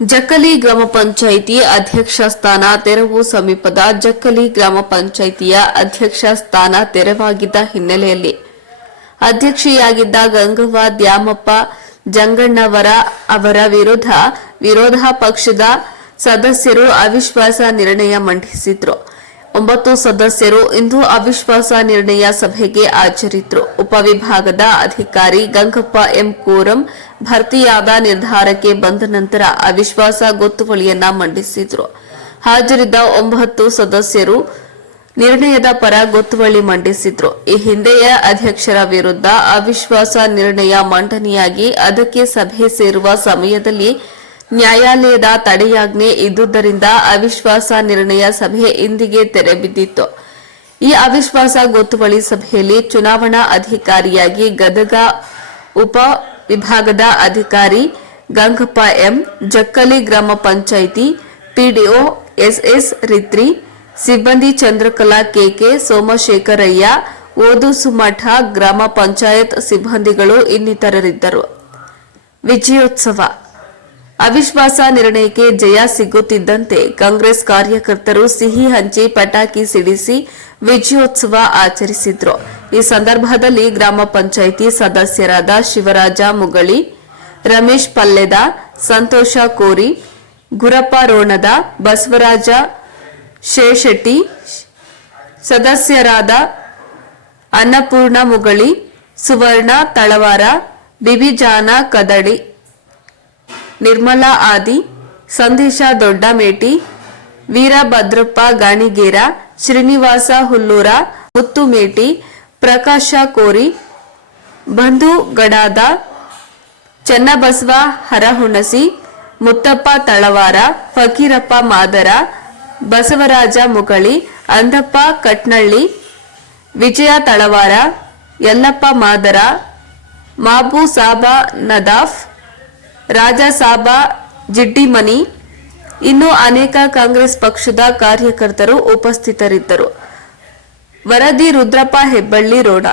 ಜಕ್ಕಲಿ ಗ್ರಾಮ ಪಂಚಾಯಿತಿ ಅಧ್ಯಕ್ಷ ಸ್ಥಾನ ತೆರವು ಸಮೀಪದ ಜಕ್ಕಲಿ ಗ್ರಾಮ ಪಂಚಾಯಿತಿಯ ಅಧ್ಯಕ್ಷ ಸ್ಥಾನ ತೆರವಾಗಿದ್ದ ಹಿನ್ನೆಲೆಯಲ್ಲಿ ಅಧ್ಯಕ್ಷೆಯಾಗಿದ್ದ ಗಂಗವ್ವ ದ್ಯಾಮಪ್ಪ ಜಂಗಣ್ಣವರ ಅವರ ವಿರೋಧ ಪಕ್ಷದ ಸದಸ್ಯರು ಅವಿಶ್ವಾಸ ನಿರ್ಣಯ ಮಂಡಿಸಿದ್ರು. 9 ಸದಸ್ಯರು ಇಂದು ಅವಿಶ್ವಾಸ ನಿರ್ಣಯ ಸಭೆಗೆ ಹಾಜರಿದ್ದರು. ಉಪವಿಭಾಗದ ಅಧಿಕಾರಿ ಗಂಗಪ್ಪ ಎಂ ಕೋರಂ ಭರ್ತಿಯಾದ ನಿರ್ಧಾರಕ್ಕೆ ಬಂದ ನಂತರ ಅವಿಶ್ವಾಸ ಗೊತ್ತುವಳಿಯನ್ನ ಮಂಡಿಸಿದ್ರು. ಹಾಜರಿದ್ದ 9 ಸದಸ್ಯರು ನಿರ್ಣಯದ ಪರ ಗೊತ್ತುವಳಿ ಮಂಡಿಸಿದ್ರು. ಈ ಹಿಂದೆಯೇ ಅಧ್ಯಕ್ಷರ ವಿರುದ್ಧ ಅವಿಶ್ವಾಸ ನಿರ್ಣಯ ಮಂಡನೆಯಾಗಿ ಅದಕ್ಕೆ ಸಭೆ ಸೇರುವ ಸಮಯದಲ್ಲಿ ನ್ಯಾಯಾಲಯದ ತಡೆಯಾಜ್ಞೆ ಇದ್ದುದರಿಂದ ಅವಿಶ್ವಾಸ ನಿರ್ಣಯ ಸಭೆ ಇಂದಿಗೆ ತೆರೆಬಿದ್ದಿತ್ತು. ಈ ಅವಿಶ್ವಾಸ ಗೊತ್ತುವಳಿ ಸಭೆಯಲ್ಲಿ ಚುನಾವಣಾ ಅಧಿಕಾರಿಯಾಗಿ ಗದಗ ಉಪ ವಿಭಾಗದ ಅಧಿಕಾರಿ ಗಂಗಪ್ಪ ಎಂ, ಜಕ್ಕಲಿ ಗ್ರಾಮ ಪಂಚಾಯಿತಿ ಪಿಡಿಒ ಎಸ್ಎಸ್ ರಿತ್ರಿ, ಸಿಬ್ಬಂದಿ ಚಂದ್ರಕಲಾ ಕೆಕೆ, ಸೋಮಶೇಖರಯ್ಯ, ಓದುಸುಮಠ, ಗ್ರಾಮ ಪಂಚಾಯತ್ ಸಿಬ್ಬಂದಿಗಳು ಇನ್ನಿತರರಿದ್ದರು. ವಿಜಯೋತ್ಸವ ಅವಿಶ್ವಾಸ ನಿರ್ಣಯಕ್ಕೆ ಜಯ ಸಿಗುತ್ತಿದ್ದಂತೆ ಕಾಂಗ್ರೆಸ್ ಕಾರ್ಯಕರ್ತರು ಸಿಹಿ ಹಂಚಿ ಪಟಾಕಿ ಸಿಡಿಸಿ ವಿಜಯೋತ್ಸವ ಆಚರಿಸಿದ್ರು. ಈ ಸಂದರ್ಭದಲ್ಲಿ ಗ್ರಾಮ ಪಂಚಾಯಿತಿ ಸದಸ್ಯರಾದ ಶಿವರಾಜ ಮುಗಳಿ, ರಮೇಶ್ ಪಲ್ಲೆದ, ಸಂತೋಷ ಕೋರಿ, ಗುರಪ್ಪ ರೋಣದ, ಬಸವರಾಜ ಶೇಷೆಟ್ಟಿ, ಸದಸ್ಯರಾದ ಅನ್ನಪೂರ್ಣ ಮುಗಳಿ, ಸುವರ್ಣ ತಳವಾರ, ಬಿಬಿಜಾನ ಕದಡಿ, ನಿರ್ಮಲಾ ಆದಿ, ಸಂದೇಶ ದೊಡ್ಡಮೇಟಿ, ವೀರಭದ್ರಪ್ಪ ಗಾಣಿಗೇರ, ಶ್ರೀನಿವಾಸ ಹುಲ್ಲೂರ, ಮುತ್ತುಮೇಟಿ, ಪ್ರಕಾಶ ಕೋರಿ, ಬಂಧು ಗಡಾದ, ಚನ್ನಬಸವ ಹರಹುಣಸಿ, ಮುತ್ತಪ್ಪ ತಳವಾರ, ಫಕೀರಪ್ಪ ಮಾದರ, ಬಸವರಾಜ ಮುಗಳಿ, ಅಂದಪ್ಪ ಕಟ್ನಳ್ಳಿ, ವಿಜಯ ತಳವಾರ, ಯಲ್ಲಪ್ಪ ಮಾದರ, ಮಾಬು ಸಾಬಾ ನದಾಫ್, ರಾಜಸಾಬ ಜಿಡ್ಡಿಮನಿ, ಇನ್ನೂ ಅನೇಕ ಕಾಂಗ್ರೆಸ್ ಪಕ್ಷದ ಕಾರ್ಯಕರ್ತರು ಉಪಸ್ಥಿತರಿದ್ದರು. ವರದಿ ರುದ್ರಪ್ಪ ಹೆಬ್ಬಳ್ಳಿ ರೋಡ.